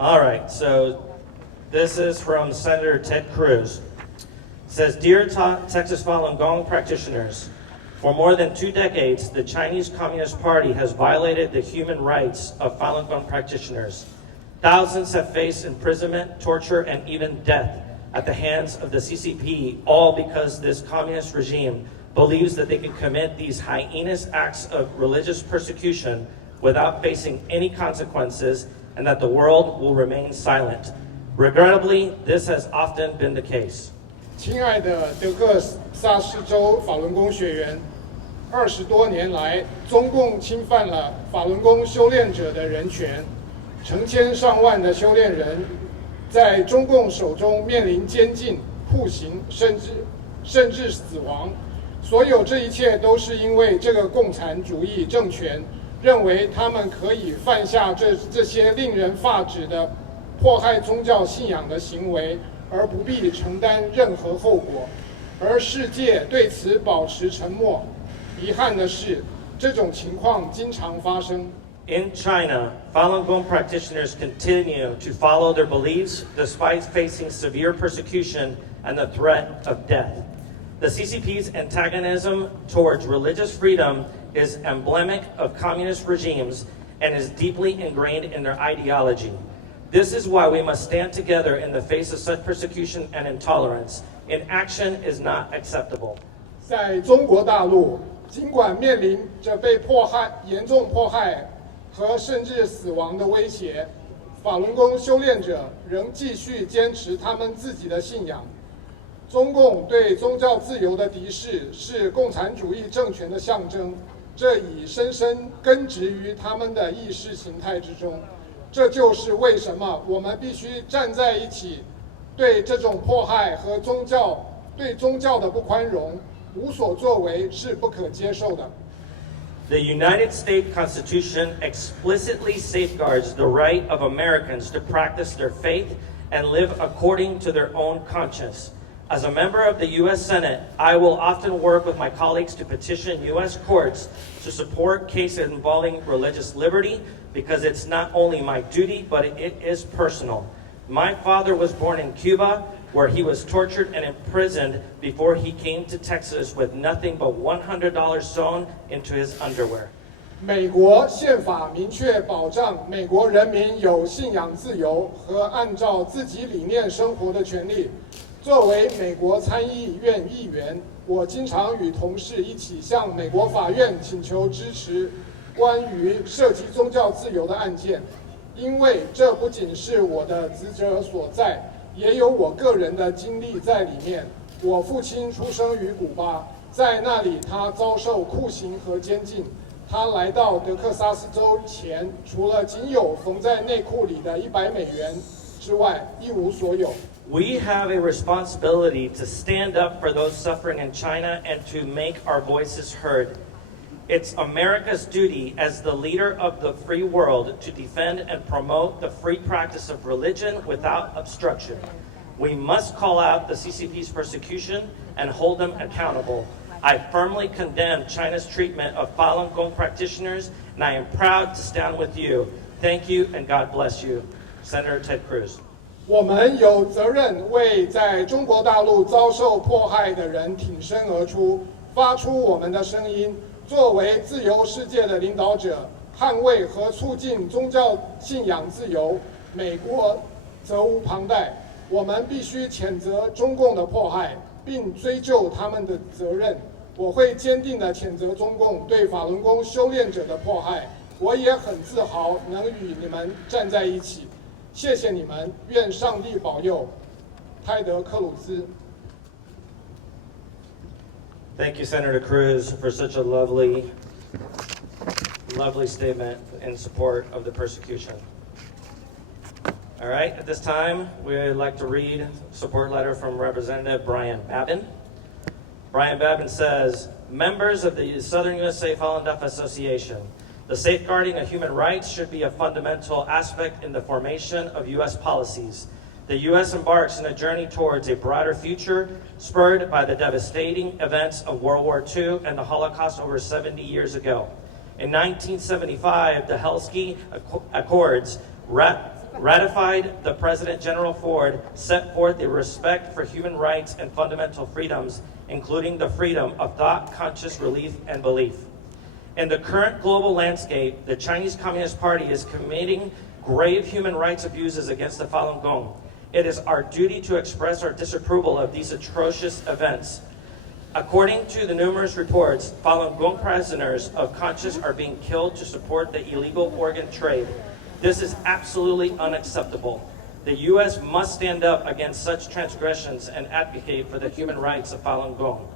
All right, so this is from Senator Ted Cruz. It says, Dear Texas Falun Gong practitioners, for more than 2 decades, the Chinese Communist Party has violated the human rights of Falun Gong practitioners. Thousands have faced imprisonment, torture, and even death at the hands of the CCP, all because this communist regime believes that they can commit these heinous acts of religious persecution without facing any consequences, and that the world will remain silent. Regrettably, this has often been the case. 亲爱的德克萨斯州法轮功学员，20多年来，中共侵犯了法轮功修炼者的人权，成千上万的修炼人在中共手中面临监禁、酷刑，甚至死亡。所有这一切都是因为这个共产主义政权认为他们可以犯下这些令人发指的迫害宗教信仰的行为，而不必承担任何后果，而世界对此保持沉默。遗憾的是，这种情况经常发生。In China, Falun Gong practitioners continue to follow their beliefs despite facing severe persecution and the threat of death. The CCP's antagonism towards religious freedom is emblematic of communist regimes and is deeply ingrained in their ideology. This is why we must stand together in the face of such persecution and intolerance. Inaction is not acceptable. 在中国大陆，尽管面临着被严重迫害和甚至死亡的威胁，法轮功修炼者仍继续坚持他们自己的信仰。中共对宗教自由的敌视是共产主义政权的象征，这已深深根植于他们的意识形态之中。这就是为什么我们必须站在一起，对这种迫害和对宗教的不宽容，无所作为是不可接受的。The United States Constitution explicitly safeguards the right of Americans to practice their faith and live according to their own conscience. As a member of the U.S. Senate, I will often work with my colleagues to petition U.S. courts to support cases involving religious liberty because it's not only my duty, but it is personal. My father was born in Cuba, where he was tortured and imprisoned before he came to Texas with nothing but $100 sewn into his underwear. 美国宪法明确保障美国人民有信仰自由和按照自己理念生活的权利。作为美国参议院议员，我经常与同事一起向美国法院请求支持关于涉及宗教自由的案件，因为这不仅是我的职责所在，也有我个人的经历在里面。我父亲出生于古巴，在那里他遭受酷刑和监禁。他来到德克萨斯州前，除了仅有缝在内裤里的$100之外，一无所有。We have a responsibility to stand up for those suffering in China and to make our voices heard. It's America's duty as the leader of the free world to defend and promote the free practice of religion without obstruction. We must call out the CCP's persecution and hold them accountable. I firmly condemn China's treatment of Falun Gong practitioners, and I am proud to stand with you. Thank you, and God bless you. Senator Ted Cruz. 我们有责任为在中国大陆遭受迫害的人挺身而出，发出我们的声音。作为自由世界的领导者，捍卫和促进宗教信仰自由，美国责无旁贷。我们必须谴责中共的迫害，并追究他们的责任。我会坚定地谴责中共对法轮功修炼者的迫害。我也很自豪能与你们站在一起。谢谢你们，愿上帝保佑。泰德·克鲁兹。Thank you, Senator Cruz, for such a lovely statement in support of the persecution. All right, at this time, we'd like to read a support letter from Representative Brian Babin. Brian Babin says, members of the Southern USA Falun Deaf Association, the safeguarding of human rights should be a fundamental aspect in the formation of U.S. policies. The U.S. embarks on a journey towards a brighter future, spurred by the devastating events of World War II and the Holocaust over 70 years ago. In 1975, the Helsinki Accords ratified the President General Ford set forth the respect for human rights and fundamental freedoms, including the freedom of thought, conscious belief, and belief. In the current global landscape, the Chinese Communist Party is committing grave human rights abuses against the Falun Gong. It is our duty to express our disapproval of these atrocious events. According to the numerous reports, Falun Gong prisoners of conscience are being killed to support the illegal organ trade. This is absolutely unacceptable. The U.S. must stand up against such transgressions and advocate for the human rights of Falun Gong.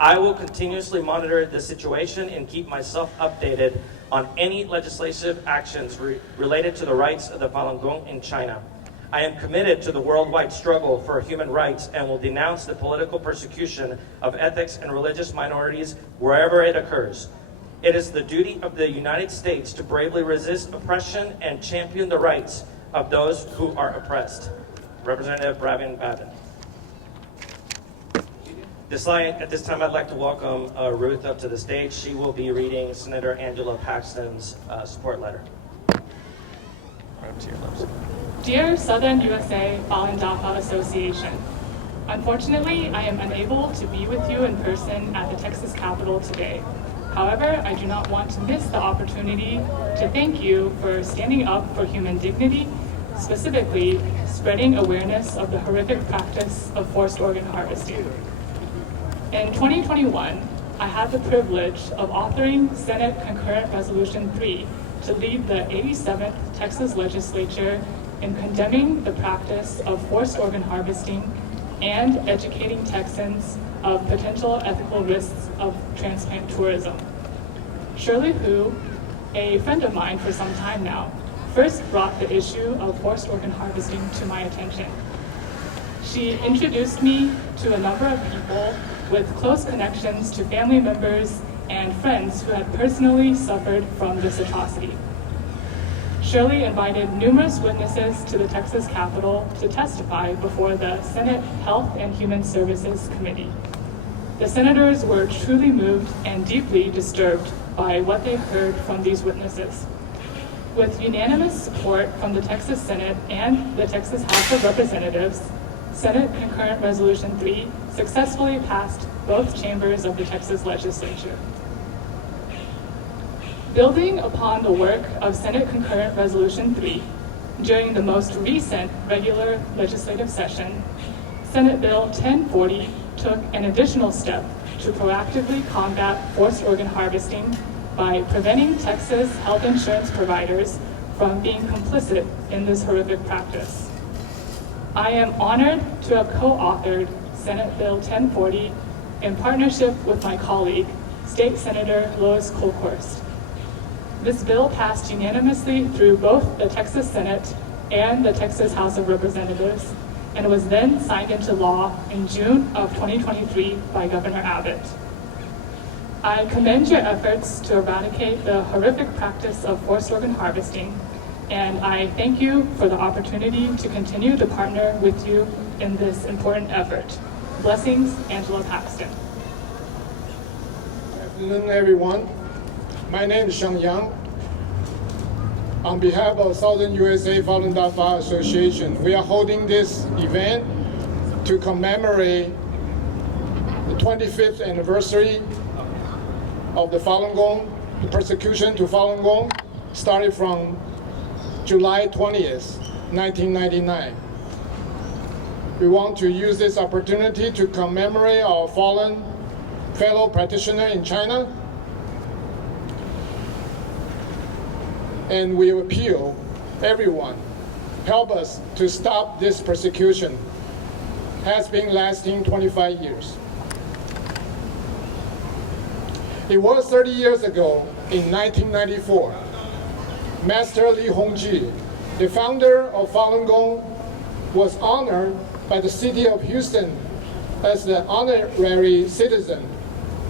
I will continuously monitor the situation and keep myself updated on any legislative actions related to the rights of the Falun Gong in China. I am committed to the worldwide struggle for human rights and will denounce the political persecution of ethics and religious minorities wherever it occurs. It is the duty of the United States to bravely resist oppression and champion the rights of those who are oppressed. Representative Bravian Babin. At this time, I'd like to welcome Ruth up to the stage. She will be reading Senator Angela Paxton's support letter. Right up to your left. Dear Southern USA Falun Dafa Association, unfortunately, I am unable to be with you in person at the Texas Capitol today. However, I do not want to miss the opportunity to thank you for standing up for human dignity, specifically spreading awareness of the horrific practice of forced organ harvesting. In 2021, I had the privilege of authoring Senate Concurrent Resolution 3 to lead the 87th Texas Legislature in condemning the practice of forced organ harvesting and educating Texans of potential ethical risks of transplant tourism. Shirley Hu, a friend of mine for some time now, first brought the issue of forced organ harvesting to my attention. She introduced me to a number of people with close connections to family members and friends who had personally suffered from this atrocity. Shirley invited numerous witnesses to the Texas Capitol to testify before the Senate Health and Human Services Committee. The senators were truly moved and deeply disturbed by what they heard from these witnesses. With unanimous support from the Texas Senate and the Texas House of Representatives, Senate Concurrent Resolution 3 successfully passed both chambers of the Texas Legislature. Building upon the work of Senate Concurrent Resolution 3, during the most recent regular legislative session, Senate Bill 1040 took an additional step to proactively combat forced organ harvesting by preventing Texas health insurance providers from being complicit in this horrific practice. I am honored to have co-authored Senate Bill 1040 in partnership with my colleague, State Senator Lois Kolkhorst. This bill passed unanimously through both the Texas Senate and the Texas House of Representatives and was then signed into law in June of 2023 by Governor Abbott. I commend your efforts to eradicate the horrific practice of forced organ harvesting, and I thank you for the opportunity to continue to partner with you in this important effort. Blessings, Angela Paxton. Good afternoon, everyone. My name is Shang Yang. On behalf of Southern USA Falun Dafa Association, we are holding this event to commemorate the 25th anniversary of the Falun Gong, the persecution to Falun Gong started from July 20th, 1999. We want to use this opportunity to commemorate our fallen fellow practitioner in China, and we appeal everyone, help us to stop this persecution. Has been lasting 25 years. It was 30 years ago, in 1994, Master Li Hongzhi, the founder of Falun Gong, was honored by the city of Houston as the honorary citizen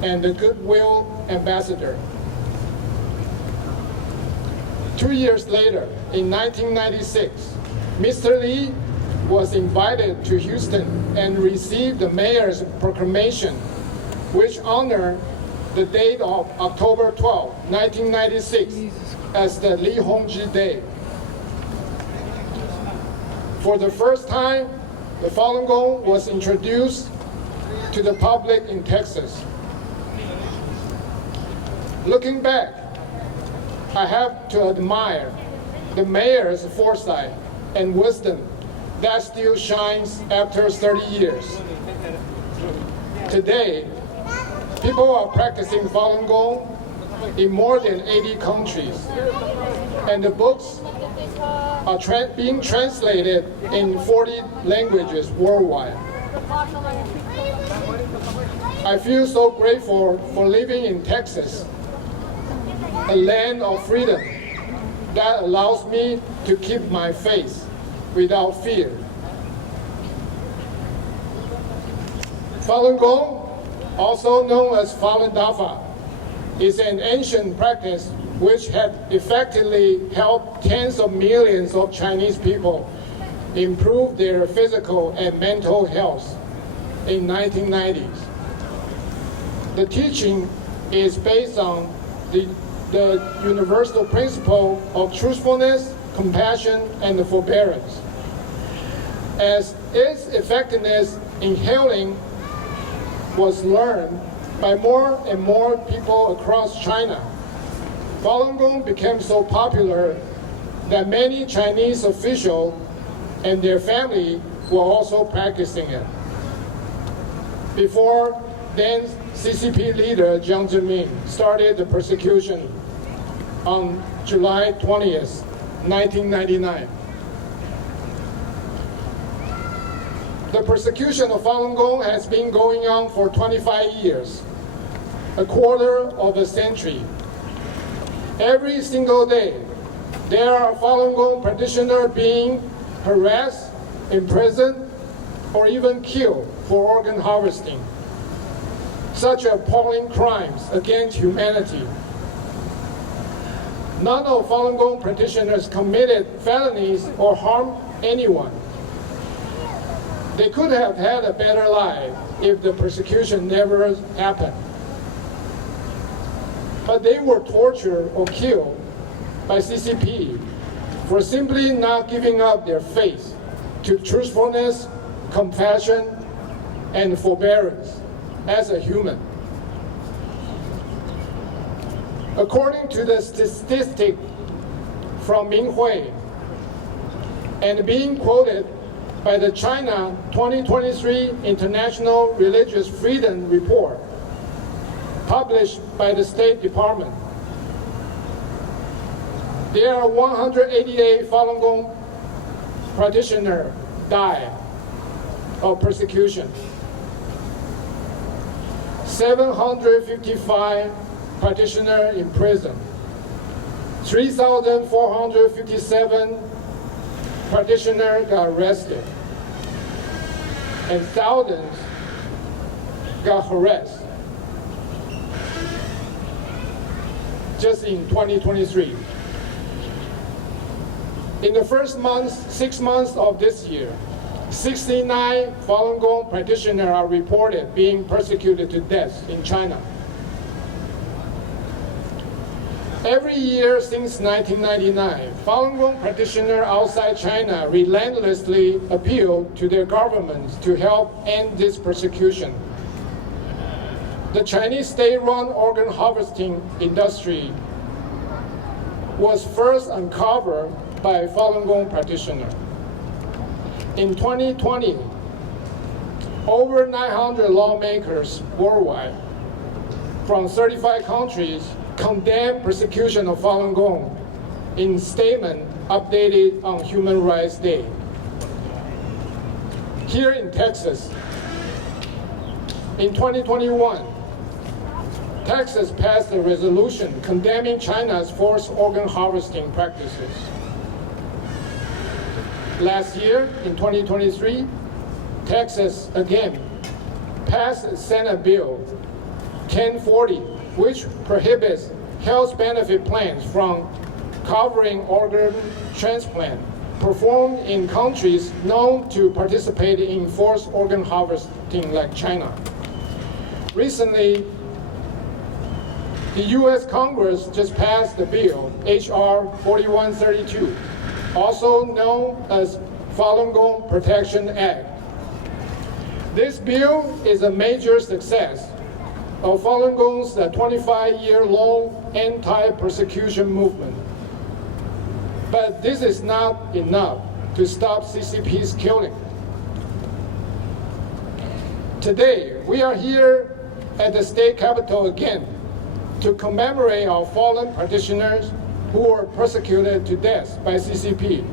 and the goodwill ambassador. 2 years later, in 1996, Mr. Li was invited to Houston and received the mayor's proclamation, which honored the date of October 12, 1996, as the Li Hongzhi Day. For the first time, the Falun Gong was introduced to the public in Texas. Looking back, I have to admire the mayor's foresight and wisdom that still shines after 30 years. Today, people are practicing Falun Gong in more than 80 countries, and the books are being translated in 40 languages worldwide. I feel so grateful for living in Texas, a land of freedom that allows me to keep my faith without fear. Falun Gong, also known as Falun Dafa, is an ancient practice which had effectively helped tens of millions of Chinese people improve their physical and mental health in 1990s. The teaching is based on the universal principle of truthfulness, compassion, and forbearance. As its effectiveness in healing was learned by more and more people across China, Falun Gong became so popular that many Chinese officials and their family were also practicing it. Before then, CCP leader Jiang Zemin started the persecution on July 20th, 1999. The persecution of Falun Gong has been going on for 25 years, a quarter of a century. Every single day, there are Falun Gong practitioners being harassed, imprisoned, or even killed for organ harvesting. Such appalling crimes against humanity. None of Falun Gong practitioners committed felonies or harmed anyone. They could have had a better life if the persecution never happened. But they were tortured or killed by CCP for simply not giving up their faith to truthfulness, compassion, and forbearance as a human. According to the statistic from Ming Hui, and being quoted by the China 2023 International Religious Freedom Report, published by the State Department, there are 188 Falun Gong practitioners died of persecution. 755 practitioners in prison. 3,457 practitioners got arrested. And thousands got harassed. Just in 2023. In the first 6 months of this year, 69 Falun Gong practitioners are reported being persecuted to death in China. Every year since 1999, Falun Gong practitioners outside China relentlessly appeal to their governments to help end this persecution. The Chinese state-run organ harvesting industry was first uncovered by Falun Gong practitioners. In 2020, over 900 lawmakers worldwide from 35 countries condemned persecution of Falun Gong in statement updated on Human Rights Day. Here in Texas, in 2021, Texas passed a resolution condemning China's forced organ harvesting practices. Last year, in 2023, Texas again passed a Senate Bill 1040, which prohibits health benefit plans from covering organ transplant performed in countries known to participate in forced organ harvesting like China. Recently, the U.S. Congress just passed the bill, H.R. 4132, also known as Falun Gong Protection Act. This bill is a major success of Falun Gong's 25-year-long anti-persecution movement. But this is not enough to stop CCP's killing. Today, we are here at the state capitol again to commemorate our fallen practitioners who were persecuted to death by CCP.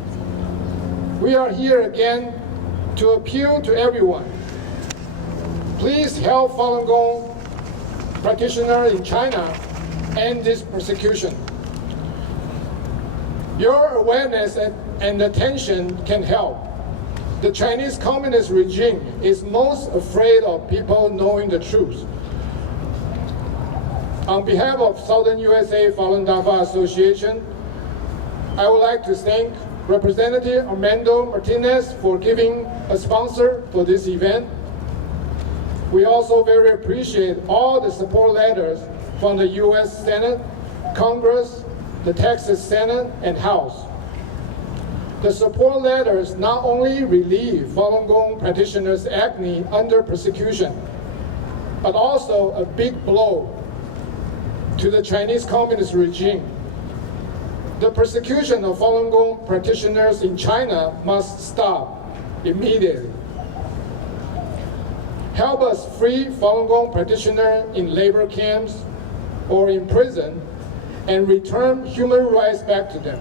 We are here again to appeal to everyone. Please help Falun Gong practitioners in China end this persecution. Your awareness and attention can help. The Chinese Communist regime is most afraid of people knowing the truth. On behalf of Southern USA Falun Dafa Association, I would like to thank Representative Armando Martinez for giving a sponsor for this event. We also very appreciate all the support letters from the U.S. Senate, Congress, the Texas Senate, and House. The support letters not only relieve Falun Gong practitioners' agony under persecution, but also a big blow to the Chinese Communist regime. The persecution of Falun Gong practitioners in China must stop immediately. Help us free Falun Gong practitioners in labor camps or in prison and return human rights back to them.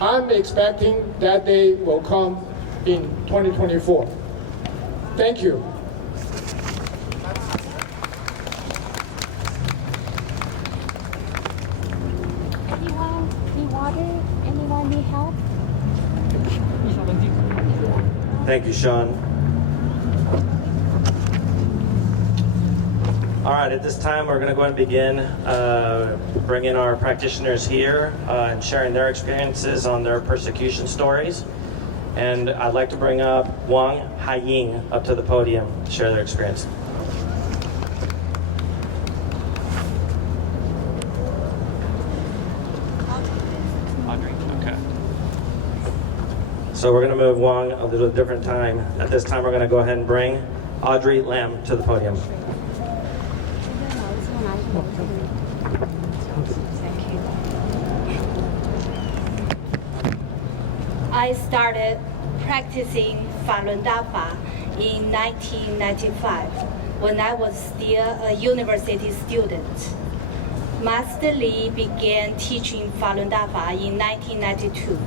I'm expecting that day will come in 2024. Thank you. Anyone need water? Anyone need help? Thank you, Sean. All right, at this time, we're going to go ahead and begin bringing our practitioners here and sharing their experiences on their persecution stories. And I'd like to bring up Wang Haiying up to the podium to share their experience. Okay. So we're going to move Wang a little different time. At this time, we're going to go ahead and bring Audrey Lam to the podium. I started practicing Falun Dafa in 1995 when I was still a university student. Master Li began teaching Falun Dafa in 1992,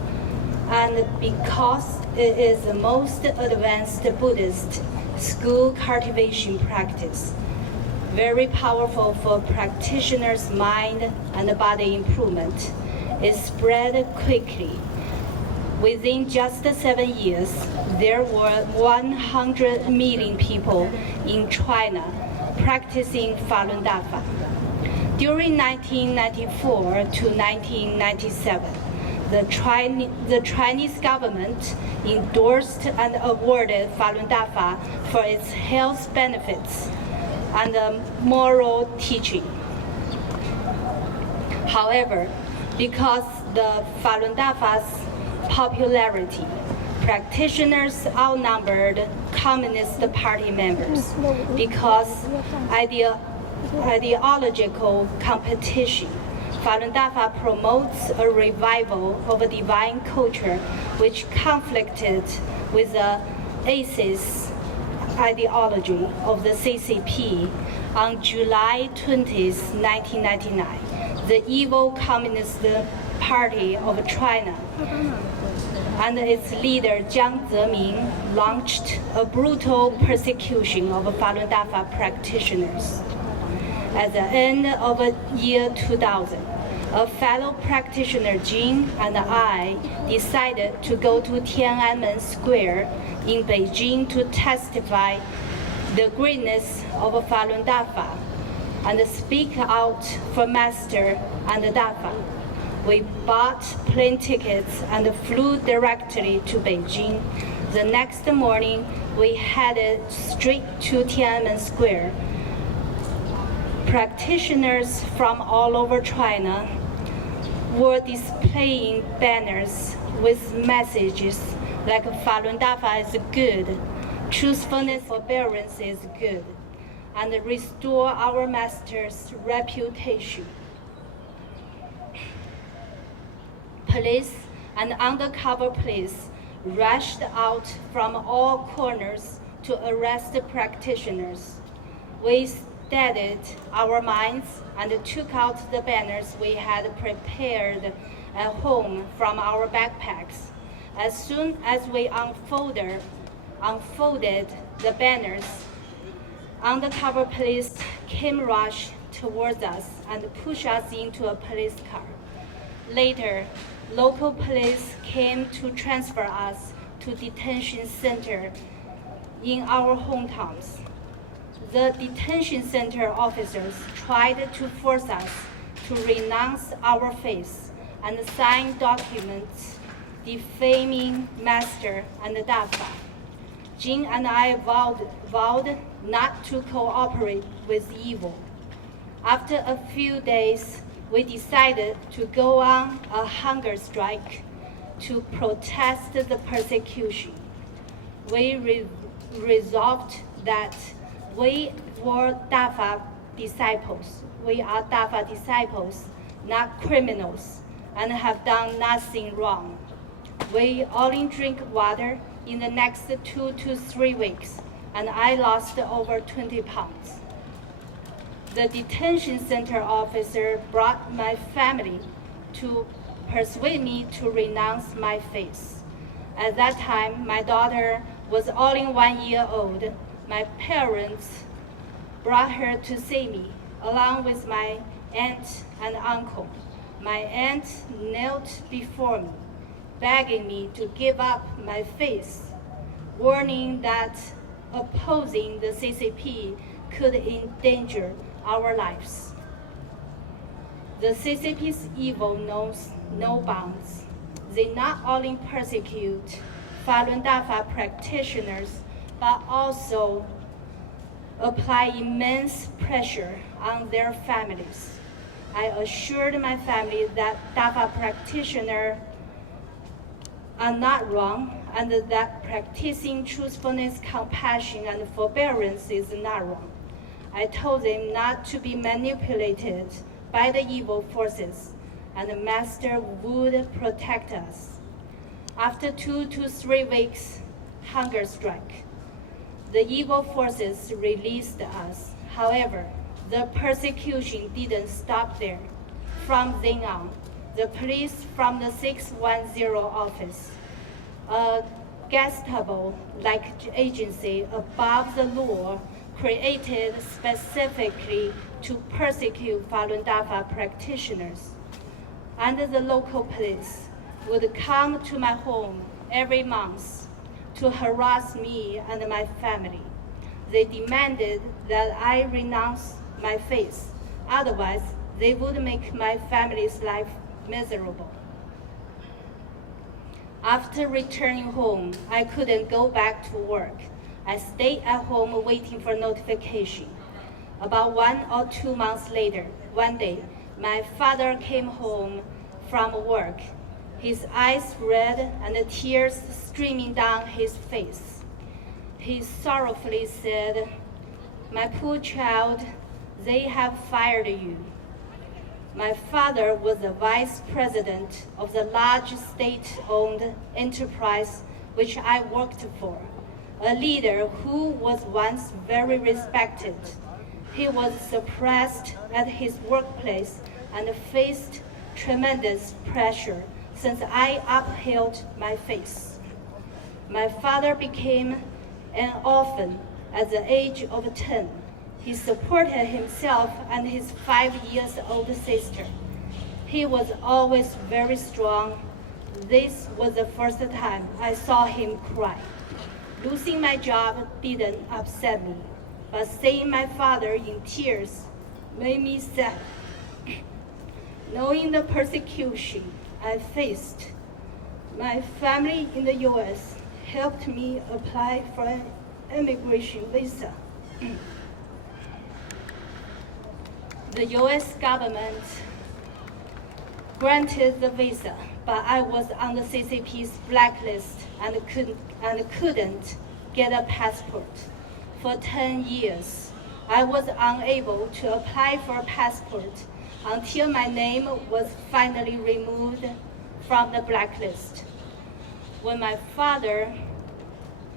and because it is the most advanced Buddhist school cultivation practice, very powerful for practitioners' mind and body improvement, it spread quickly. Within just 7 years, there were 100 million people in China practicing Falun Dafa. During 1994 to 1997, the Chinese government endorsed and awarded Falun Dafa for its health benefits and moral teaching. However, because the Falun Dafa's popularity, practitioners outnumbered Communist Party members because ideological competition. Falun Dafa promotes a revival of a divine culture which conflicted with the atheist ideology of the CCP. On July 20, 1999, the evil Communist Party of China and its leader Jiang Zemin launched a brutal persecution of Falun Dafa practitioners. At the end of the year 2000, a fellow practitioner, Jin, and I decided to go to Tiananmen Square in Beijing to testify the greatness of Falun Dafa and speak out for Master and Dafa. We bought plane tickets and flew directly to Beijing. The next morning, we headed straight to Tiananmen Square. Practitioners from all over China were displaying banners with messages like Falun Dafa is good, truthfulness, forbearance is good, and restore our master's reputation. Police and undercover police rushed out from all corners to arrest the practitioners. We steadied our minds and took out the banners we had prepared at home from our backpacks. As soon as we unfolded the banners, undercover police came rush towards us and pushed us into a police car. Later, local police came to transfer us to detention center in our hometowns. The detention center officers tried to force us to renounce our faith and sign documents defaming Master and Dafa. Jin and I vowed not to cooperate with evil. After a few days, we decided to go on a hunger strike to protest the persecution. We resolved that we were Dafa disciples. We are Dafa disciples, not criminals, and have done nothing wrong. We only drink water in the next 2 to 3 weeks, and I lost over 20 pounds. The detention center officer brought my family to persuade me to renounce my faith. At that time, my daughter was only 1 year old. My parents brought her to see me, along with my aunt and uncle. My aunt knelt before me, begging me to give up my faith, warning that opposing the CCP could endanger our lives. The CCP's evil knows no bounds. They not only persecute Falun Dafa practitioners, but also apply immense pressure on their families. I assured my family that Dafa practitioners are not wrong, and that practicing truthfulness, compassion, and forbearance is not wrong. I told them not to be manipulated by the evil forces, and the Master would protect us. After 2 to 3 weeks hunger strike, the evil forces released us. However, the persecution didn't stop there. From then on, the police from the 610 office, a Gestapo-like agency above the law, created specifically to persecute Falun Dafa practitioners, and the local police would come to my home every month to harass me and my family. They demanded that I renounce my faith, otherwise they would make my family's life miserable. After returning home, I couldn't go back to work. I stayed at home waiting for notification. About 1 or 2 months later, one day, my father came home from work, his eyes red and the tears streaming down his face. He sorrowfully said, "My poor child, they have fired you." My father was the vice president of the large state-owned enterprise which I worked for, a leader who was once very respected. He was suppressed at his workplace and faced tremendous pressure since I upheld my faith. My father became an orphan at the age of 10. He supported himself and his 5-year-old sister. He was always very strong. This was the first time I saw him cry. Losing my job didn't upset me, but seeing my father in tears made me sad. Knowing the persecution I faced, my family in the U.S. helped me apply for an immigration visa. The U.S. government granted the visa, but I was on the CCP's blacklist and couldn't get a passport. For 10 years, I was unable to apply for a passport until my name was finally removed from the blacklist. When my father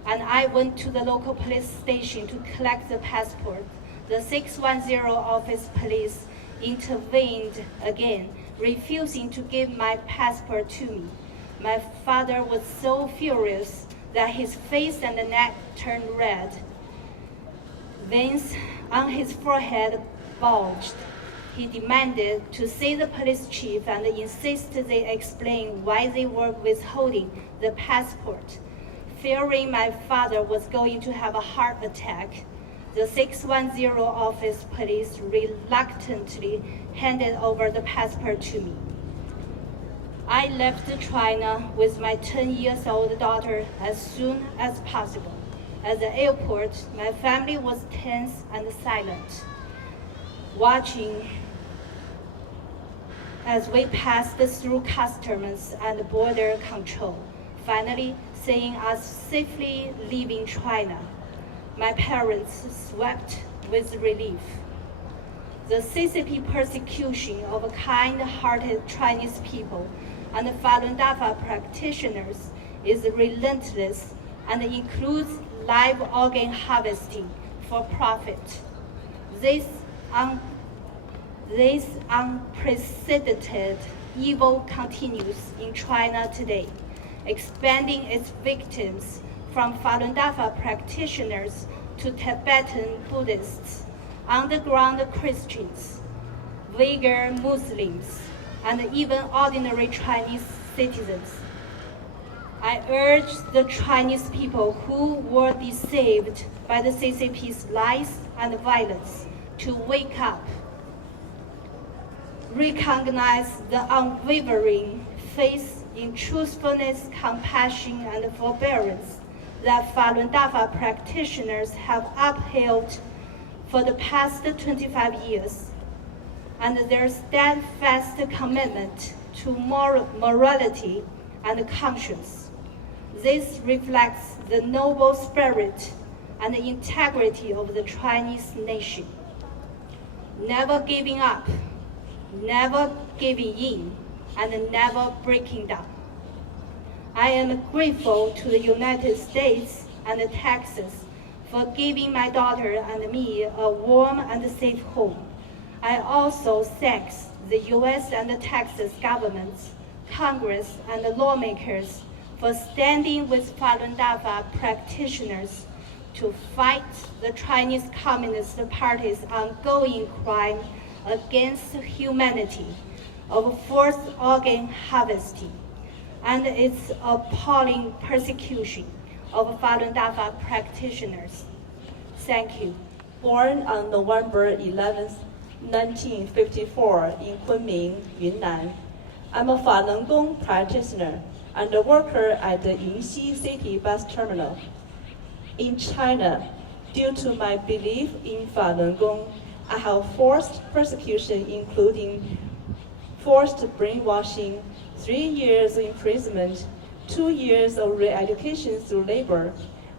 and I went to the local police station to collect the passport, the 610 office police intervened again, refusing to give my passport to me. My father was so furious that his face and neck turned red. Veins on his forehead bulged. He demanded to see the police chief and insisted they explain why they were withholding the passport. Fearing my father was going to have a heart attack, the 610 office police reluctantly handed over the passport to me. I left China with my 10-year-old daughter as soon as possible. At the airport, my family was tense and silent, watching as we passed through customs and border control, finally seeing us safely leaving China. My parents wept with relief. The CCP persecution of kind-hearted Chinese people and Falun Dafa practitioners is relentless and includes live organ harvesting for profit. This unprecedented evil continues in China today, expanding its victims from Falun Dafa practitioners to Tibetan Buddhists, underground Christians, Uyghur Muslims, and even ordinary Chinese citizens. I urge the Chinese people who were deceived by the CCP's lies and violence to wake up, recognize the unwavering faith in truthfulness, compassion, and forbearance that Falun Dafa practitioners have upheld for the past 25 years, and their steadfast commitment to morality and conscience. This reflects the noble spirit and integrity of the Chinese nation. Never giving up, never giving in, and never breaking down. I am grateful to the United States and Texas for giving my daughter and me a warm and safe home. I also thank the U.S. and the Texas governments, Congress, and the lawmakers for standing with Falun Dafa practitioners to fight the Chinese Communist Party's ongoing crime against humanity of forced organ harvesting and its appalling persecution of Falun Dafa practitioners. Thank you. Born on November 11, 1954 in Kunming, Yunnan, I'm a Falun Gong practitioner and a worker at the Yunxi City Bus Terminal. In China, due to my belief in Falun Gong, I have forced persecution including forced brainwashing, 3 years imprisonment, 2 years of re-education through labor,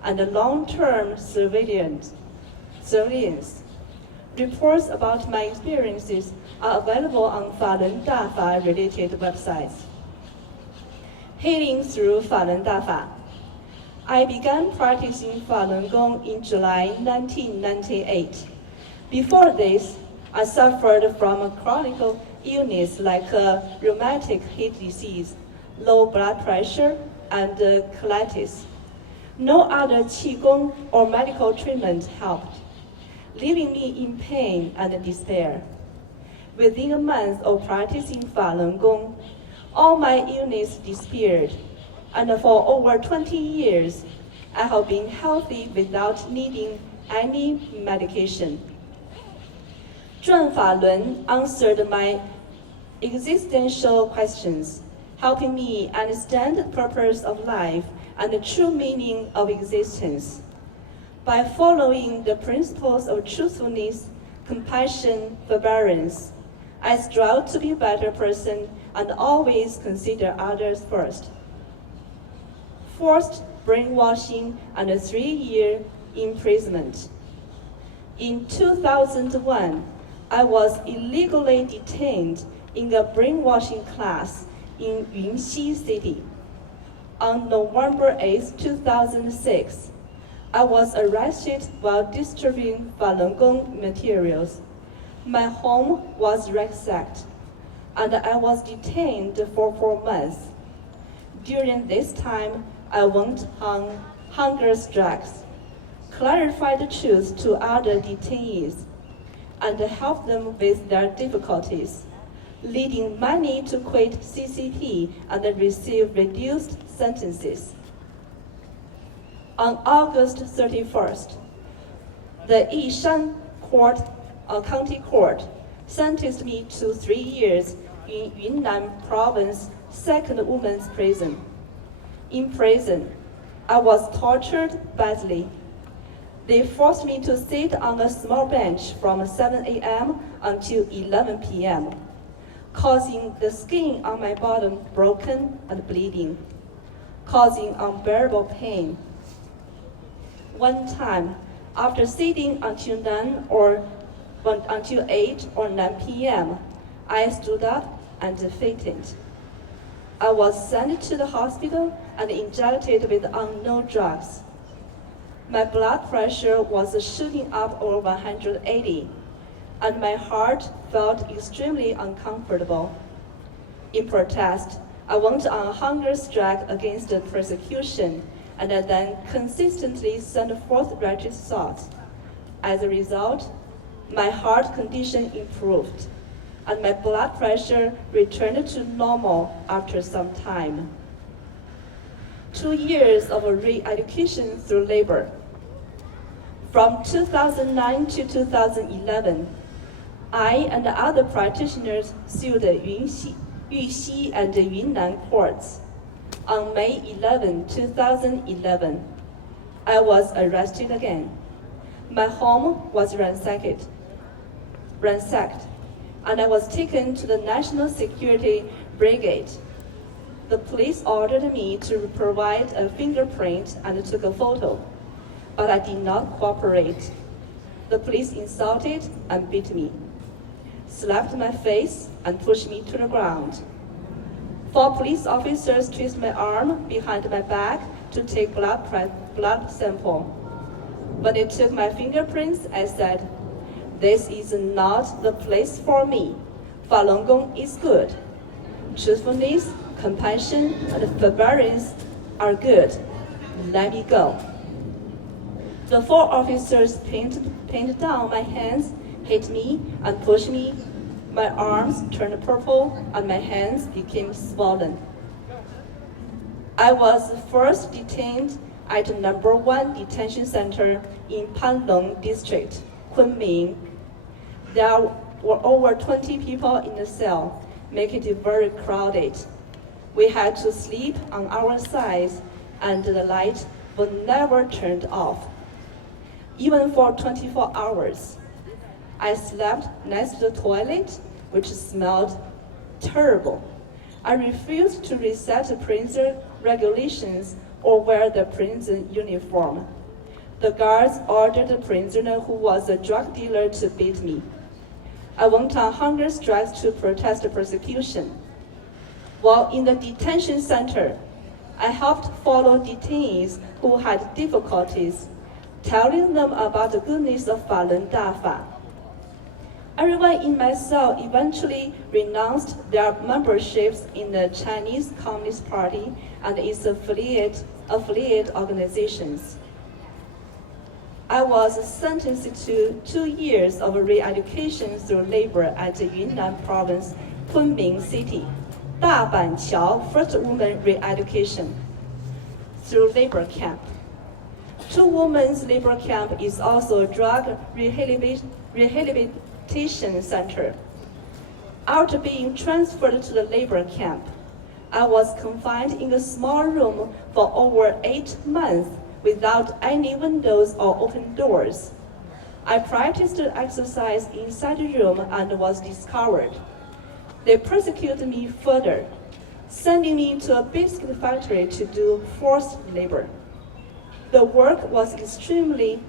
and long-term surveillance. Reports about my experiences are available on Falun Dafa related websites. Healing through Falun Dafa. I began practicing Falun Gong in July 1998. Before this, I suffered from a chronic illness like rheumatic heart disease, low blood pressure, and colitis. No other Qigong or medical treatment helped, leaving me in pain and despair. Within a month of practicing Falun Gong, all my illness disappeared, and for over 20 years, I have been healthy without needing any medication. 转法轮 answered my existential questions, helping me understand the purpose of life and the true meaning of existence. By following the principles of truthfulness, compassion, forbearance, I strive to be a better person and always consider others first. Forced brainwashing and a 3-year imprisonment. In 2001, I was illegally detained in a brainwashing class in Yunxi City. On November 8, 2006, I was arrested while distributing Falun Gong materials. My home was ransacked, and I was detained for 4 months. During this time, I went on hunger strikes, clarified the truth to other detainees, and helped them with their difficulties, leading many to quit CCP and receive reduced sentences. On August 31st, the Yishan County Court sentenced me to 3 years in Yunnan Province 2nd Women's Prison. In prison, I was tortured badly. They forced me to sit on a small bench from 7 a.m. until 11 p.m., causing the skin on my bottom broken and bleeding, causing unbearable pain. One time, after sitting until 8 or 9 p.m., I stood up and fainted. I was sent to the hospital and injected with unknown drugs. My blood pressure was shooting up over 180, and my heart felt extremely uncomfortable. In protest, I went on a hunger strike against the persecution, and I then consistently sent forth righteous thoughts. As a result, my heart condition improved, and my blood pressure returned to normal after some time. 2 years of re-education through labor. From 2009 to 2011, I and other practitioners sued the Yunxi and the Yunnan courts. On May 11, 2011, I was arrested again. My home was ransacked, and I was taken to the National Security Brigade. The police ordered me to provide a fingerprint and took a photo, but I did not cooperate. The police insulted and beat me, slapped my face, and pushed me to the ground. 4 police officers twisted my arm behind my back to take blood sample. When they took my fingerprints, I said, "This is not the place for me. Falun Gong is good. Truthfulness, compassion, and forbearance are good. Let me go." The 4 officers pinned down my hands, hit me, and pushed me. My arms turned purple, and my hands became swollen. I was first detained at number 1 detention center in Panlong District, Kunming. There were over 20 people in the cell, making it very crowded. We had to sleep on our sides, and the light was never turned off, even for 24 hours. I slept next to the toilet, which smelled terrible. I refused to respect the prison regulations or wear the prison uniform. The guards ordered the prisoner who was a drug dealer to beat me. I went on hunger strikes to protest the persecution. While in the detention center, I helped follow detainees who had difficulties, telling them about the goodness of Falun Dafa. Everyone in my cell eventually renounced their memberships in the Chinese Communist Party and its affiliate organizations. I was sentenced to 2 years of re-education through labor at the Yunnan Province, Kunming City, Dabanqiao First Woman Re-Education, through labor camp. 2 Women's Labor Camp is also a drug rehabilitation center. After being transferred to the labor camp, I was confined in a small room for over 8 months without any windows or open doors. I practiced exercise inside the room and was discovered. They persecuted me further, sending me to a biscuit factory to do forced labor. The work was extremely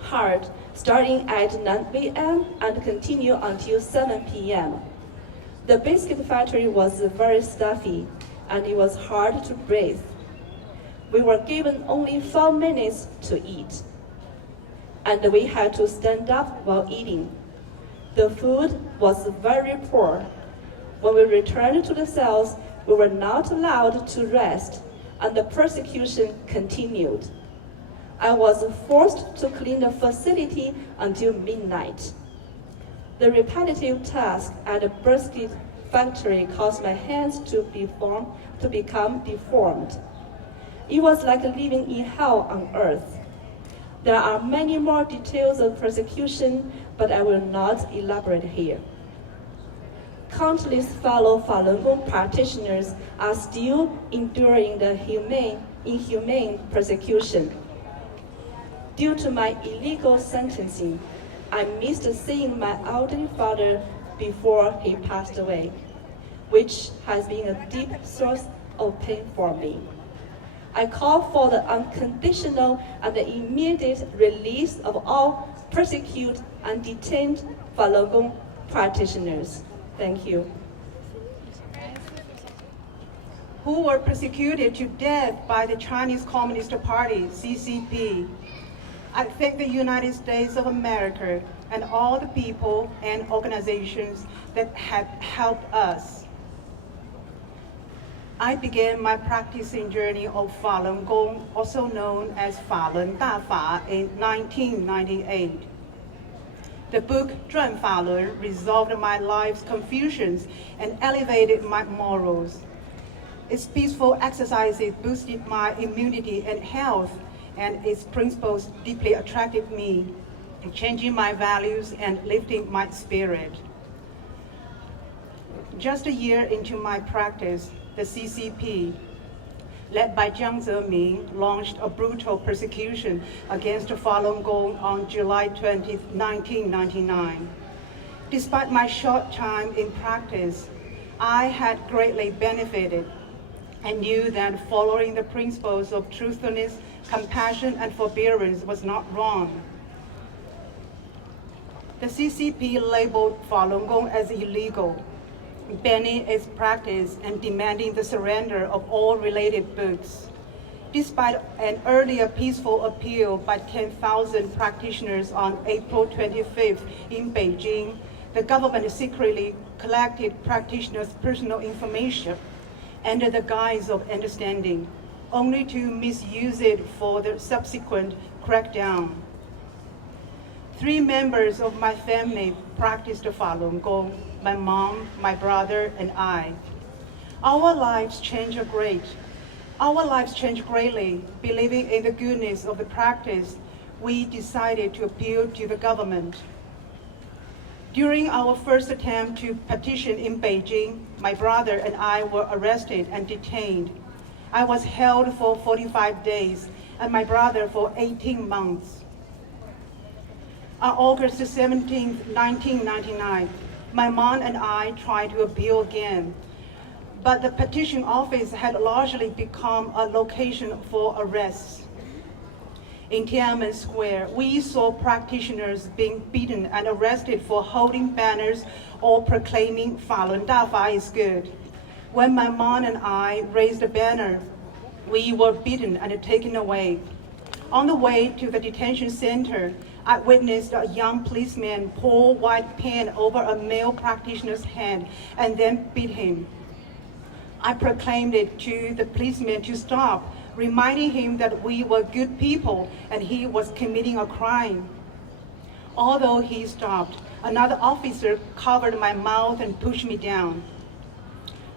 hard, starting at 9 a.m. and continue until 7 p.m. The biscuit factory was very stuffy, and it was hard to breathe. We were given only 5 minutes to eat, and we had to stand up while eating. The food was very poor. When we returned to the cells, we were not allowed to rest, and the persecution continued. I was forced to clean the facility until midnight. The repetitive task at the biscuit factory caused my hands to become deformed. It was like living in hell on earth. There are many more details of persecution, but I will not elaborate here. Countless fellow Falun Gong practitioners are still enduring the inhumane persecution. Due to my illegal sentencing, I missed seeing my elderly father before he passed away, which has been a deep source of pain for me. I call for the unconditional and the immediate release of all persecuted and detained Falun Gong practitioners. Thank you. Who were persecuted to death by the Chinese Communist Party, CCP. I thank the United States of America and all the people and organizations that have helped us. I began my practicing journey of Falun Gong, also known as Falun Dafa, in 1998. The book 转法轮 resolved my life's confusions and elevated my morals. Its peaceful exercises boosted my immunity and health, and its principles deeply attracted me, changing my values and lifting my spirit. Just a year into my practice, the CCP, led by Jiang Zemin, launched a brutal persecution against Falun Gong on July 20, 1999. Despite my short time in practice, I had greatly benefited and knew that following the principles of truthfulness, compassion, and forbearance was not wrong. The CCP labeled Falun Gong as illegal, banning its practice and demanding the surrender of all related books. Despite an earlier peaceful appeal by 10,000 practitioners on April 25th in Beijing, the government secretly collected practitioners' personal information under the guise of understanding, only to misuse it for the subsequent crackdown. 3 members of my family practiced Falun Gong: my mom, my brother, and I. Our lives changed greatly. Believing in the goodness of the practice, we decided to appeal to the government. During our first attempt to petition in Beijing, my brother and I were arrested and detained. I was held for 45 days, and my brother for 18 months. On August 17, 1999, my mom and I tried to appeal again, but the petition office had largely become a location for arrests. In Tiananmen Square, we saw practitioners being beaten and arrested for holding banners or proclaiming Falun Dafa is good. When my mom and I raised a banner, we were beaten and taken away. On the way to the detention center, I witnessed a young policeman pour white paint over a male practitioner's hand and then beat him. I proclaimed it to the policeman to stop, reminding him that we were good people and he was committing a crime. Although he stopped, another officer covered my mouth and pushed me down.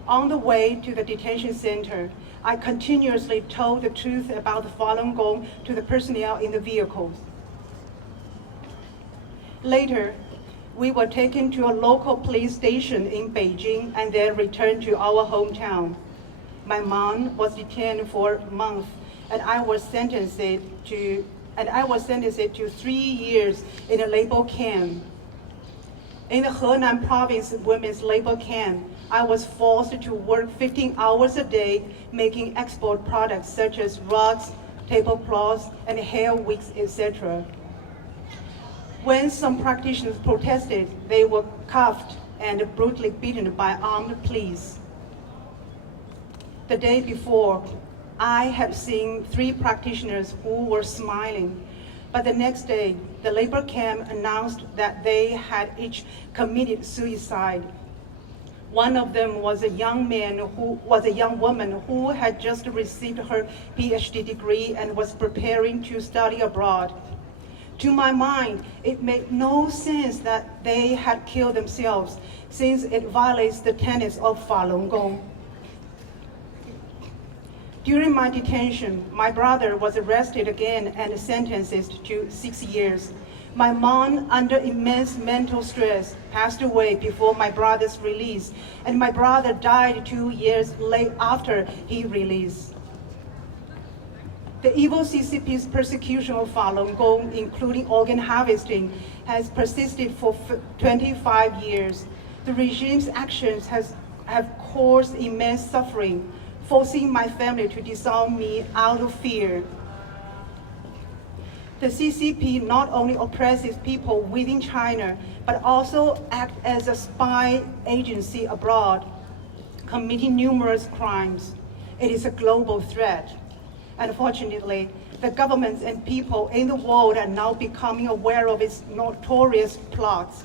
On the way to the detention center, I continuously told the truth about the Falun Gong to the personnel in the vehicles. Later, we were taken to a local police station in Beijing and then returned to our hometown. My mom was detained for a month, and I was sentenced to 3 years in a labor camp. In the Henan province women's labor camp, I was forced to work 15 hours a day making export products such as rugs, tablecloths, and hair wigs, etc. When some practitioners protested, they were cuffed and brutally beaten by armed police. The day before, I had seen 3 practitioners who were smiling, but the next day, the labor camp announced that they had each committed suicide. One of them was a young woman who had just received her PhD degree and was preparing to study abroad. To my mind, it made no sense that they had killed themselves, since it violates the tenets of Falun Gong. During my detention, my brother was arrested again and sentenced to 6 years. My mom, under immense mental stress, passed away before my brother's release, and my brother died 2 years late after his release. The evil CCP's persecution of Falun Gong, including organ harvesting, has persisted for 25 years. The regime's actions have caused immense suffering, forcing my family to disown me out of fear. The CCP not only oppresses people within China, but also acts as a spy agency abroad, committing numerous crimes. It is a global threat. Unfortunately, the governments and people in the world are now becoming aware of its notorious plots.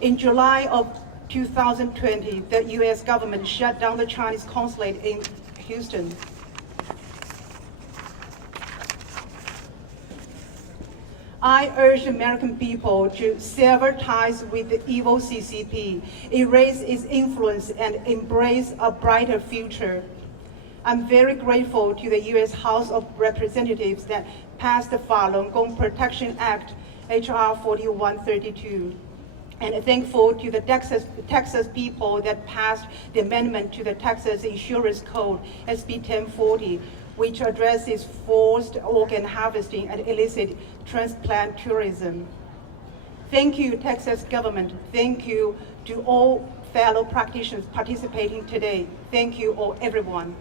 In July of 2020, the US government shut down the Chinese consulate in Houston. I urge American people to sever ties with the evil CCP, erase its influence, and embrace a brighter future. I'm very grateful to the US House of Representatives that passed the Falun Gong Protection Act, HR 4132. And thankful to the Texas people that passed the amendment to the Texas Insurance Code, SB 1040, which addresses forced organ harvesting and illicit transplant tourism. Thank you, Texas government. Thank you to all fellow practitioners participating today. Thank you all, everyone.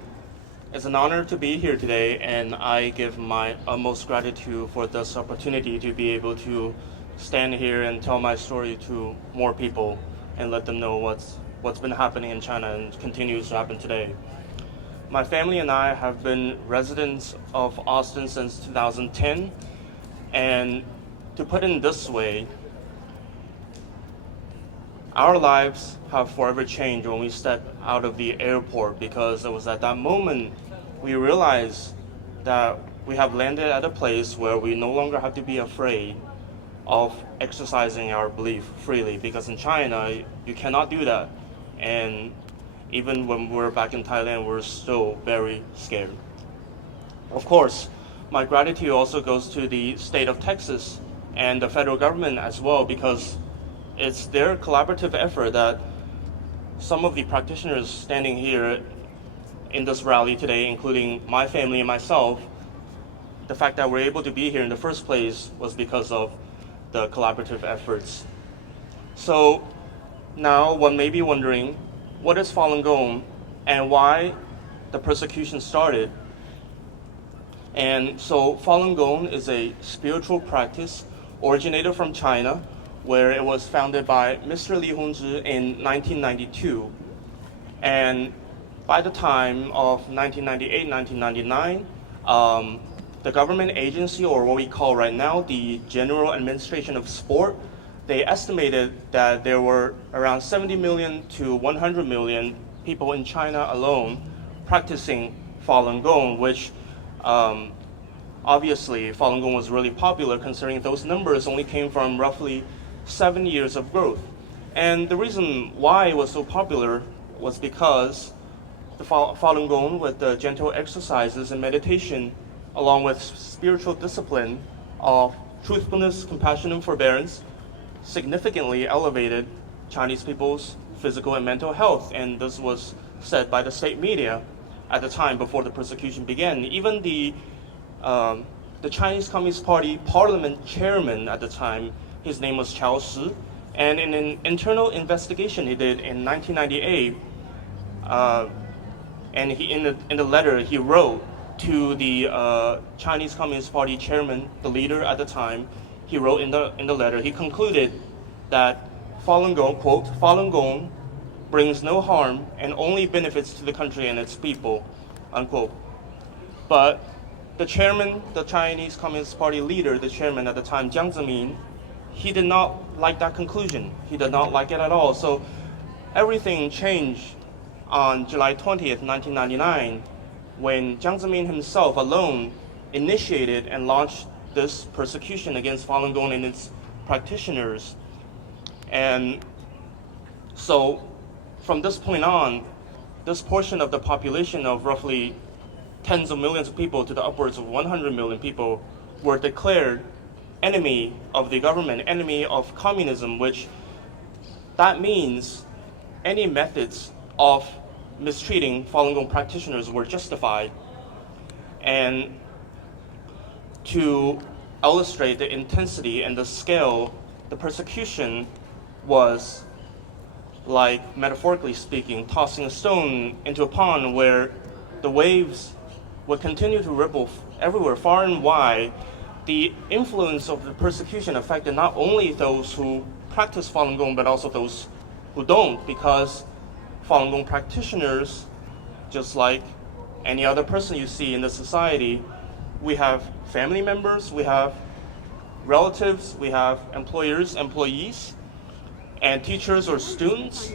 It's an honor to be here today, and I give my utmost gratitude for this opportunity to be able to stand here and tell my story to more people and let them know what's been happening in China and continues to happen today. My family and I have been residents of Austin since 2010, and to put it this way, our lives have forever changed when we stepped out of the airport, because it was at that moment we realized that we have landed at a place where we no longer have to be afraid of exercising our belief freely, because in China you cannot do that, and even when we're back in Thailand, we're still very scared. Of course, my gratitude also goes to the state of Texas and the federal government as well, because it's their collaborative effort that some of the practitioners standing here in this rally today, including my family and myself, the fact that we're able to be here in the first place was because of the collaborative efforts. So now one may be wondering, what is Falun Gong and why the persecution started? And so Falun Gong is a spiritual practice originated from China, where it was founded by Mr. Li Hongzhi in 1992. And by the time of 1998, 1999, the government agency, or what we call right now the General Administration of Sport, they estimated that there were around 70 million to 100 million people in China alone practicing Falun Gong, which obviously Falun Gong was really popular, considering those numbers only came from roughly 7 years of growth. And the reason why it was so popular was because the Falun Gong, with the gentle exercises and meditation, along with spiritual discipline of truthfulness, compassion, and forbearance, significantly elevated Chinese people's physical and mental health. And this was said by the state media at the time before the persecution began. Even the Chinese Communist Party parliament chairman at the time, his name was Qiao Shi, And in an internal investigation he did in 1998, and in the letter he wrote to the Chinese Communist Party chairman, the leader at the time, he wrote in the letter, he concluded that Falun Gong, quote, Falun Gong brings no harm and only benefits to the country and its people, unquote. But the chairman, the Chinese Communist Party leader, the chairman at the time, Jiang Zemin, he did not like that conclusion. He did not like it at all. So everything changed on July 20th, 1999, when Jiang Zemin himself alone initiated and launched this persecution against Falun Gong and its practitioners. And so from this point on, this portion of the population of roughly tens of millions of people to the upwards of 100 million people were declared enemy of the government, enemy of communism, which that means any methods of mistreating Falun Gong practitioners were justified. And to illustrate the intensity and the scale, the persecution was like, metaphorically speaking, tossing a stone into a pond where the waves would continue to ripple everywhere, far and wide. The influence of the persecution affected not only those who practice Falun Gong, but also those who don't, because Falun Gong practitioners, just like any other person you see in the society, we have family members, we have relatives, we have employers, employees, and teachers or students.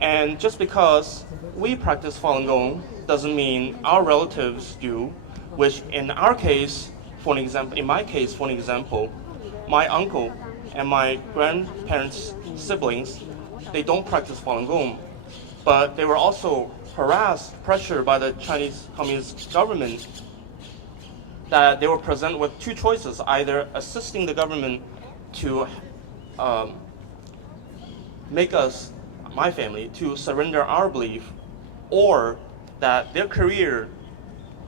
And just because we practice Falun Gong doesn't mean our relatives do, which in our case, for an example, in my case, for an example, my uncle and my grandparents' siblings, they don't practice Falun Gong, but they were also harassed, pressured by the Chinese Communist government, that they were presented with two choices: either assisting the government to make us, my family, to surrender our belief, or that their career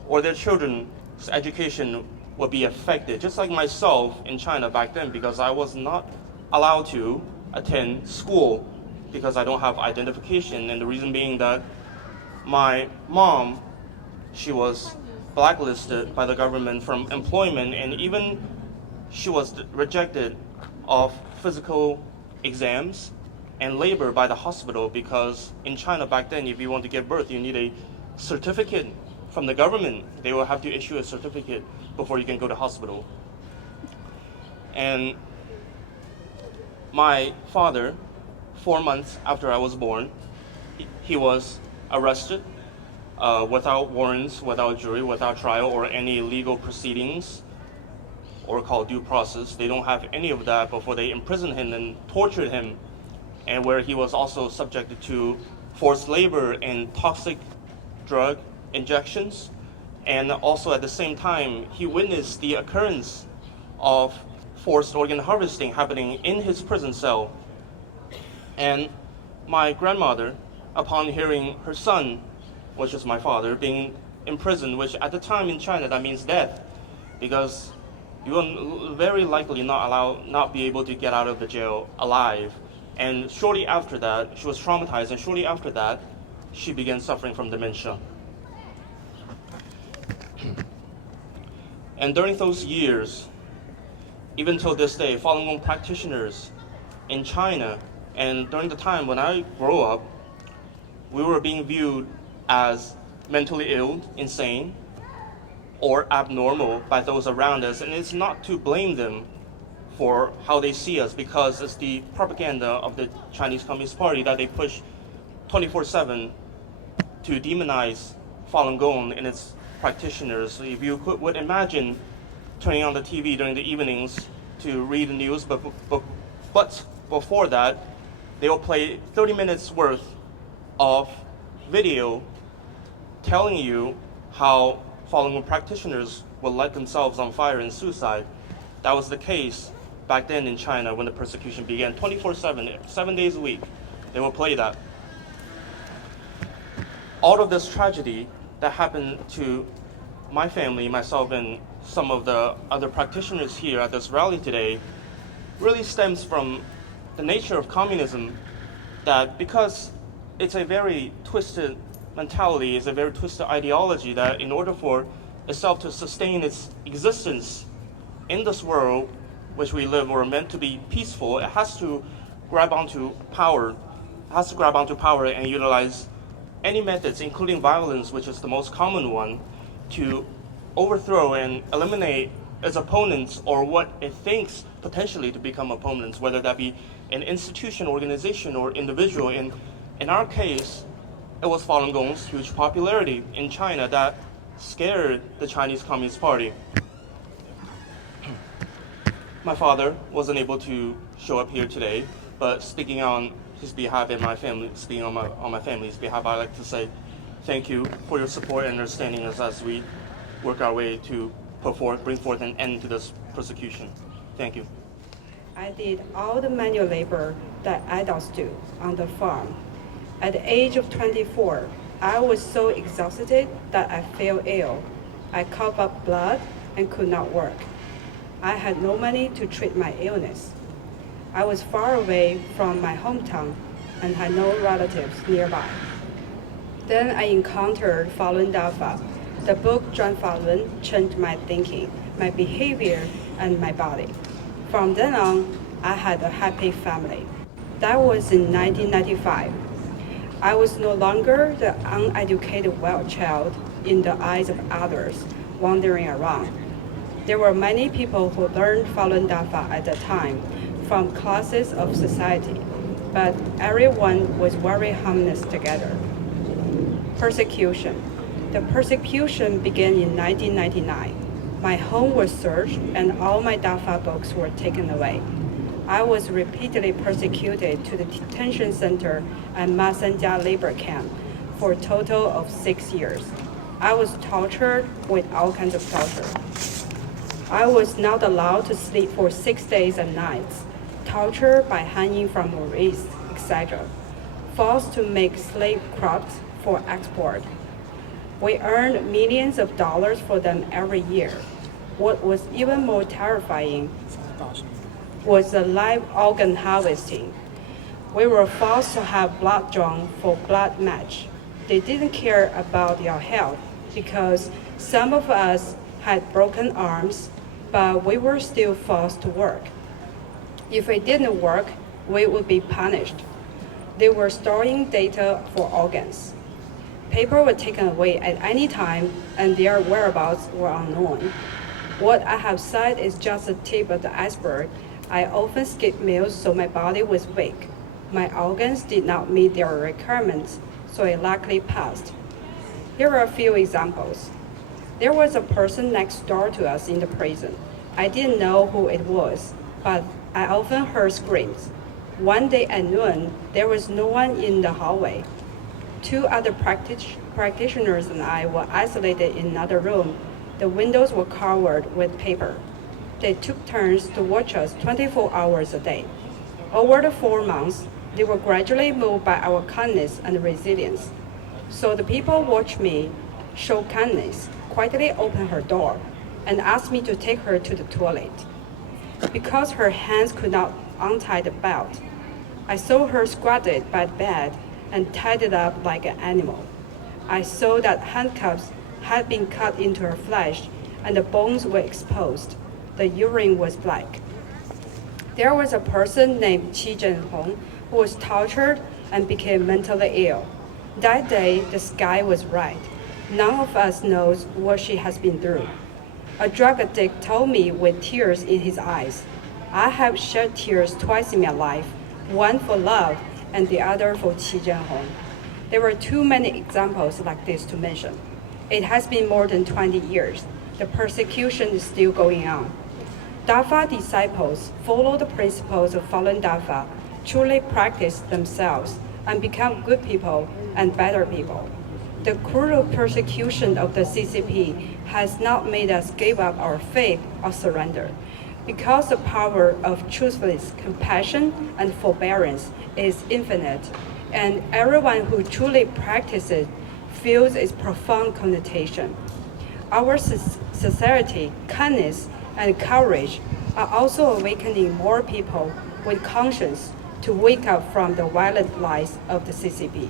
or their children's education would be affected, just like myself in China back then, because I was not allowed to attend school because I don't have identification, and the reason being that my mom, she was blacklisted by the government from employment, and even she was rejected of physical exams and labor by the hospital, because in China back then, if you want to give birth, you need a certificate from the government. They will have to issue a certificate before you can go to hospital. And my father, 4 months after I was born, he was arrested without warrants, without jury, without trial or any legal proceedings or called due process. They don't have any of that before they imprisoned him and tortured him, and where he was also subjected to forced labor and toxic drug injections. And also at the same time, he witnessed the occurrence of forced organ harvesting happening in his prison cell. And my grandmother, upon hearing her son, which is my father, being imprisoned, which at the time in China that means death, because you will very likely not be able to get out of the jail alive. And shortly after that, she was traumatized, and shortly after that, she began suffering from dementia. And during those years, even till this day, Falun Gong practitioners in China, and during the time when I grew up, we were being viewed as mentally ill, insane, or abnormal by those around us. And it's not to blame them for how they see us, because it's the propaganda of the Chinese Communist Party that they push 24/7 to demonize Falun Gong and its practitioners. So if you would imagine turning on the TV during the evenings to read the news, but before that, they will play 30 minutes worth of video telling you how Falun Gong practitioners will light themselves on fire in suicide. That was the case back then in China when the persecution began. 24/7, 7 days a week, they will play that. All of this tragedy that happened to my family, myself, and some of the other practitioners here at this rally today really stems from the nature of communism, that because it's a very twisted mentality, it's a very twisted ideology, that in order for itself to sustain its existence in this world which we live or meant to be peaceful, it has to grab onto power. It has to grab onto power and utilize any methods, including violence, which is the most common one, to overthrow and eliminate its opponents or what it thinks potentially to become opponents, whether that be an institution, organization, or individual. In our case, it was Falun Gong's huge popularity in China that scared the Chinese Communist Party. My father wasn't able to show up here today, but speaking on his behalf and my family, speaking on my family's behalf, I'd like to say thank you for your support and understanding us as we work our way to bring forth an end to this persecution. Thank you. I did all the manual labor that adults do on the farm. At the age of 24, I was so exhausted that I fell ill. I coughed up blood and could not work. I had no money to treat my illness. I was far away from my hometown and had no relatives nearby. Then I encountered Falun Dafa. The book Zhuan Falun changed my thinking, my behavior, and my body. From then on, I had a happy family. That was in 1995. I was no longer the uneducated wild child in the eyes of others, wandering around. There were many people who learned Falun Dafa at the time from classes of society, but everyone was very harmonious together. Persecution. The persecution began in 1999. My home was searched and all my Dafa books were taken away. I was repeatedly persecuted to the detention center and Masanjia labor camp for a total of 6 years. I was tortured with all kinds of torture. I was not allowed to sleep for 6 days and nights, tortured by hanging from a wrist, etc., forced to make slave crops for export. We earned millions of dollars for them every year. What was even more terrifying was the live organ harvesting. We were forced to have blood drawn for blood match. They didn't care about your health because some of us had broken arms, but we were still forced to work. If we didn't work, we would be punished. They were storing data for organs. People were taken away at any time and their whereabouts were unknown. What I have said is just the tip of the iceberg. I often skipped meals so my body was weak. My organs did not meet their requirements, so I luckily passed. Here are a few examples. There was a person next door to us in the prison. I didn't know who it was, but I often heard screams. One day at noon, there was no one in the hallway. 2 other practitioners and I were isolated in another room. The windows were covered with paper. They took turns to watch us 24 hours a day. Over the 4 months, they were gradually moved by our kindness and resilience. So the people watched me show kindness, quietly open her door, and asked me to take her to the toilet. Because her hands could not untie the belt, I saw her squatted by the bed and tied it up like an animal. I saw that handcuffs had been cut into her flesh and the bones were exposed. The urine was black. There was a person named Qi Zhenhong who was tortured and became mentally ill. That day, the sky was red. None of us knows what she has been through. A drug addict told me with tears in his eyes, I have shed tears twice in my life, one for love and the other for Qi Zhenhong. There were too many examples like this to mention. It has been more than 20 years. The persecution is still going on. Dafa disciples follow the principles of Falun Dafa, truly practice themselves, and become good people and better people. The cruel persecution of the CCP has not made us give up our faith or surrender. Because the power of truthfulness, compassion, and forbearance is infinite, and everyone who truly practices feels its profound connotation. Our sincerity, kindness, and courage are also awakening more people with conscience to wake up from the violent lies of the CCP.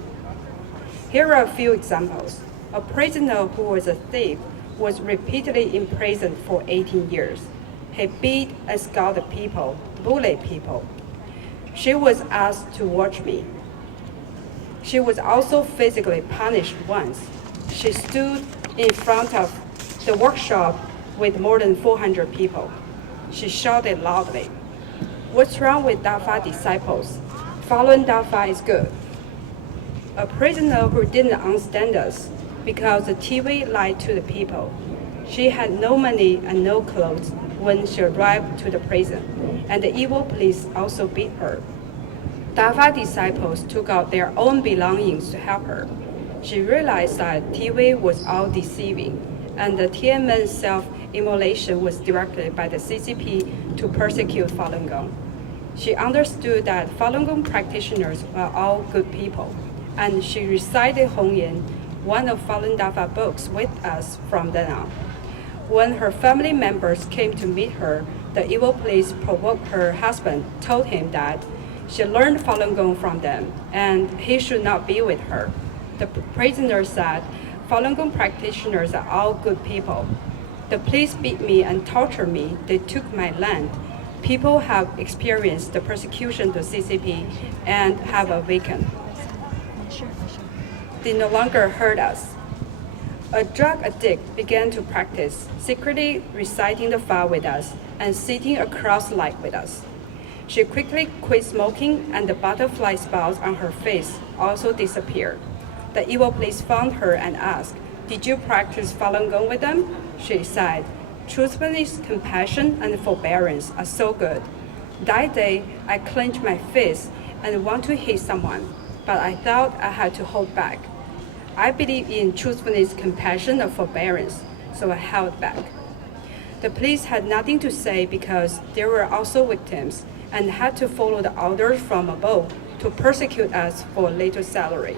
Here are a few examples. A prisoner who was a thief was repeatedly imprisoned for 18 years. He beat and scalded people, bullied people. She was asked to watch me. She was also physically punished once. She stood in front of the workshop with more than 400 people. She shouted loudly. What's wrong with DAFA disciples? Following DAFA is good. A prisoner who didn't understand us because the TV lied to the people. She had no money and no clothes when she arrived to the prison, and the evil police also beat her. DAFA disciples took out their own belongings to help her. She realized that TV was all deceiving, and the Tiananmen self-immolation was directed by the CCP to persecute Falun Gong. She understood that Falun Gong practitioners are all good people, and she recited Hongyan, one of Falun Dafa books, with us from then on. When her family members came to meet her, the evil police provoked her husband, told him that she learned Falun Gong from them, and he should not be with her. The prisoner said, Falun Gong practitioners are all good people. The police beat me and tortured me. They took my land. People have experienced the persecution to CCP and have awakened. They no longer hurt us. A drug addict began to practice, secretly reciting the file with us and sitting across the light with us. She quickly quit smoking, and the butterfly spots on her face also disappeared. The evil police found her and asked, "Did you practice Falun Gong with them?" She said, "Truthfulness, compassion, and forbearance are so good. That day, I clenched my fist and want to hit someone, but I thought I had to hold back. I believe in truthfulness, compassion, and forbearance, so I held back." The police had nothing to say because they were also victims and had to follow the orders from above to persecute us for little salary.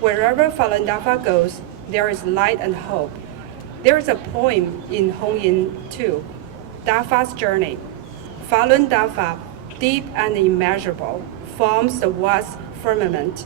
Wherever Falun Dafa goes, there is light and hope. There is a poem in Hongyan 2, Dafa's Journey. Falun Dafa, deep and immeasurable, forms the vast firmament